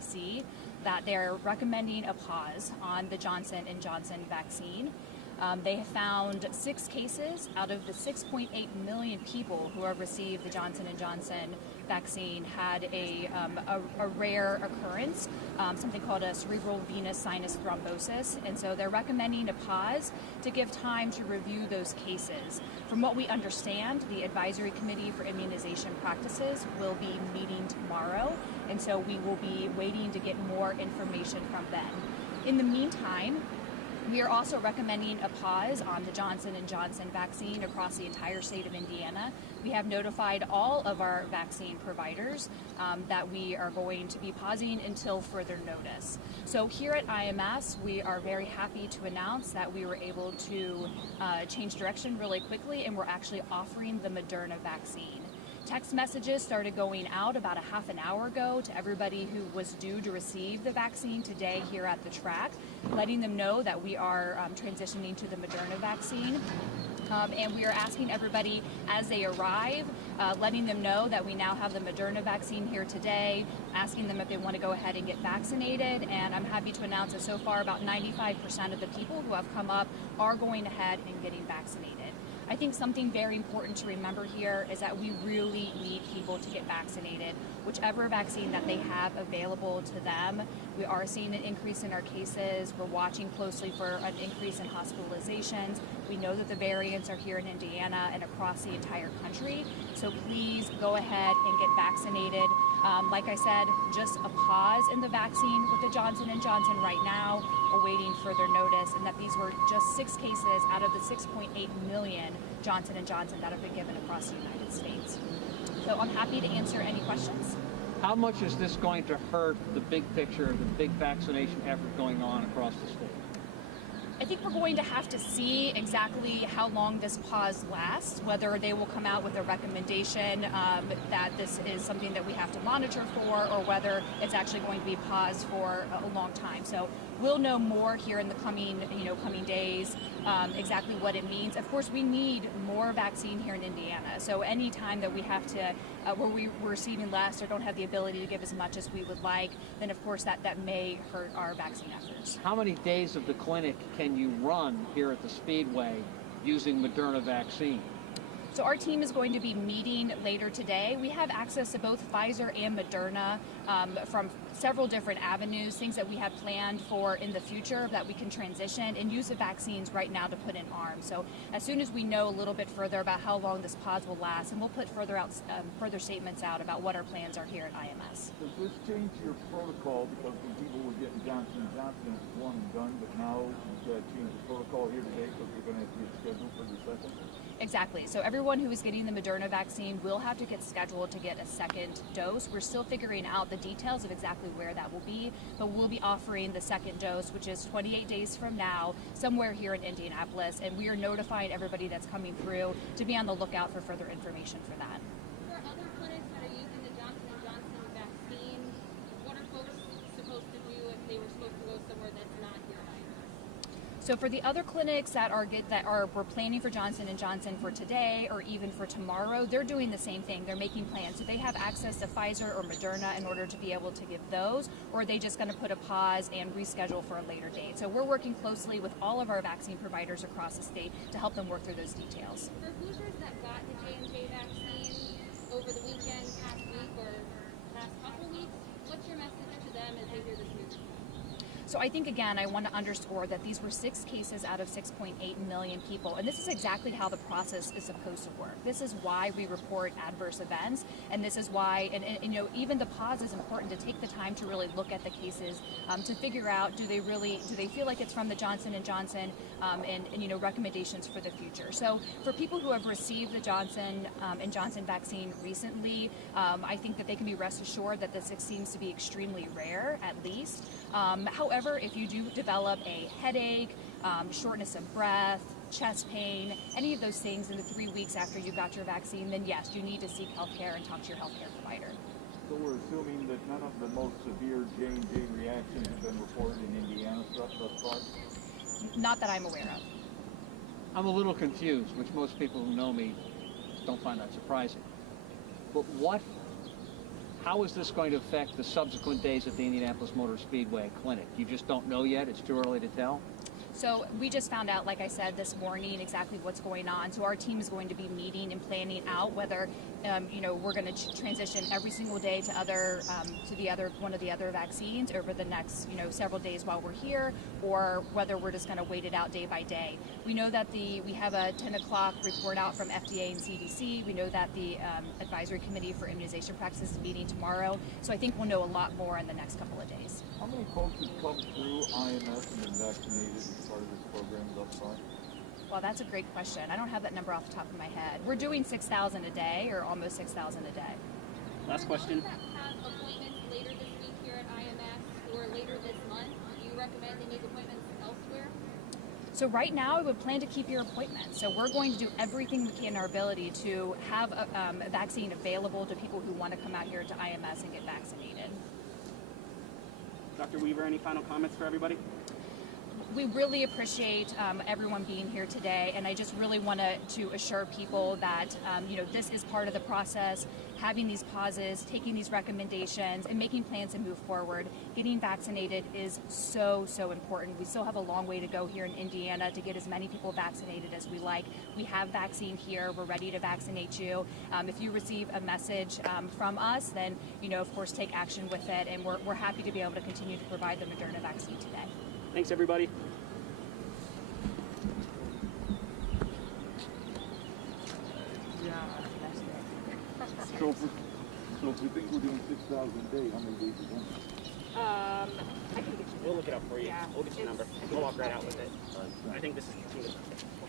CDC that they're recommending a pause on the Johnson & Johnson vaccine. They have found 6 cases out of the 6.8 million people who have received the Johnson & Johnson vaccine had a rare occurrence, something called a cerebral venous sinus thrombosis. And so they're recommending a pause to give time to review those cases. From what we understand, the Advisory Committee for Immunization Practices will be meeting tomorrow. And so we will be waiting to get more information from them. In the meantime, we are also recommending a pause on the Johnson & Johnson vaccine across the entire state of Indiana. We have notified all of our vaccine providers that we are going to be pausing until further notice. So here at IMS, we are very happy to announce that we were able to change direction really quickly, and we're actually offering the Moderna vaccine. Text messages started going out about a half an hour ago to everybody who was due to receive the vaccine today here at the track, letting them know that we are transitioning to the Moderna vaccine. And we are asking everybody as they arrive, letting them know that we now have the Moderna vaccine here today, asking them if they want to go ahead and get vaccinated. And I'm happy to announce that so far about 95% of the people who have come up are going ahead and getting vaccinated. I think something very important to remember here is that we really need people to get vaccinated. Whichever vaccine that they have available to them, we are seeing an increase in our cases. We're watching closely for an increase in hospitalizations. We know that the variants are here in Indiana and across the entire country. So please go ahead and get vaccinated. Like I said, just a pause in the vaccine with the Johnson & Johnson right now, awaiting further notice, and that these were just 6 cases out of the 6.8 million Johnson & Johnson that have been given across the United States. So I'm happy to answer any questions. How much is this going to hurt the big picture, the big vaccination effort going on across the state? I think we're going to have to see exactly how long this pause lasts, whether they will come out with a recommendation that this is something that we have to monitor for, or whether it's actually going to be paused for a long time. So we'll know more here in the coming days, exactly what it means. Of course, we need more vaccine here in Indiana. So any time that we have to, where we're receiving less or don't have the ability to give as much as we would like, then of course that may hurt our vaccine efforts. How many days of the clinic can you run here at the Speedway using Moderna vaccine? So our team is going to be meeting later today. We have access to both Pfizer and Moderna from several different avenues, things that we have planned for in the future that we can transition and use the vaccines right now to put in arms. So as soon as we know a little bit further about how long this pause will last, and we'll put further statements out about what our plans are here at IMS. Does this change your protocol? Because when people were getting Johnson & Johnson, it's one and done, but now you've got to change the protocol here today because you're going to have to get scheduled for the second? Exactly. So everyone who is getting the Moderna vaccine will have to get scheduled to get a second dose. We're still figuring out the details of exactly where that will be, but we'll be offering the second dose, which is 28 days from now, somewhere here in Indianapolis, and we are notifying everybody that's coming through to be on the lookout for further information for that. For other clinics that are using the Johnson & Johnson vaccine, what are folks supposed to do if they were supposed to go somewhere that's not here? So for the other clinics that we're planning for Johnson & Johnson for today or even for tomorrow, they're doing the same thing. They're making plans. So they have access to Pfizer or Moderna in order to be able to give those, or are they just going to put a pause and reschedule for a later date? So we're working closely with all of our vaccine providers across the state to help them work through those details. For Hoosiers that got the J&J vaccine over the weekend, past week, or past couple weeks, what's your message to them as they hear this news? So I think, again, I want to underscore that these were 6 cases out of 6.8 million people, and this is exactly how the process is supposed to work. This is why we report adverse events, and this is why, and even the pause is important to take the time to really look at the cases, to figure out do they feel like it's from the Johnson & Johnson, and recommendations for the future. So for people who have received the Johnson & Johnson vaccine recently, I think that they can be rest assured that this seems to be extremely rare, at least. However, if you do develop a headache, shortness of breath, chest pain, any of those things in the 3 weeks after you got your vaccine, then yes, you need to seek health care and talk to your healthcare provider. So we're assuming that none of the most severe J&J reactions have been reported in Indiana thus far? Not that I'm aware of. I'm a little confused, which most people who know me don't find that surprising. But what How is this going to affect the subsequent days at the Indianapolis Motor Speedway Clinic? You just don't know yet? It's too early to tell? So we just found out, like I said, this morning exactly what's going on. So our team is going to be meeting and planning out whether, we're going to transition every single day to one of the other vaccines over the next, several days while we're here, or whether we're just going to wait it out day by day. We know that we have a 10 o'clock report out from FDA and CDC. We know that the Advisory Committee for Immunization Practices is meeting tomorrow. So I think we'll know a lot more in the next couple of days. How many folks have come through IMS and been vaccinated as part of this program thus far? Well, that's a great question. I don't have that number off the top of my head. We're doing 6,000 a day, or almost 6,000 a day. Last question. For those that have appointments later this week here at IMS or later this month, do you recommend they make appointments elsewhere? So right now, I would plan to keep your appointment. So we're going to do everything we can in our ability to have a vaccine available to people who want to come out here to IMS and get vaccinated. Dr. Weaver, any final comments for everybody? We really appreciate everyone being here today, and I just really want to assure people that this is part of the process. Having these pauses, taking these recommendations, and making plans to move forward. Getting vaccinated is so important. We still have a long way to go here in Indiana to get as many people vaccinated as we like. We have vaccine here. We're ready to vaccinate you. If you receive a message from us, then of course take action with it, and we're happy to be able to continue to provide the Moderna vaccine today. Thanks, everybody. So if we think we're doing 6,000 a day, how many days is that? I can get you. We'll look it up for you. Yeah. We'll get you a number. We'll walk right out with it. I think this is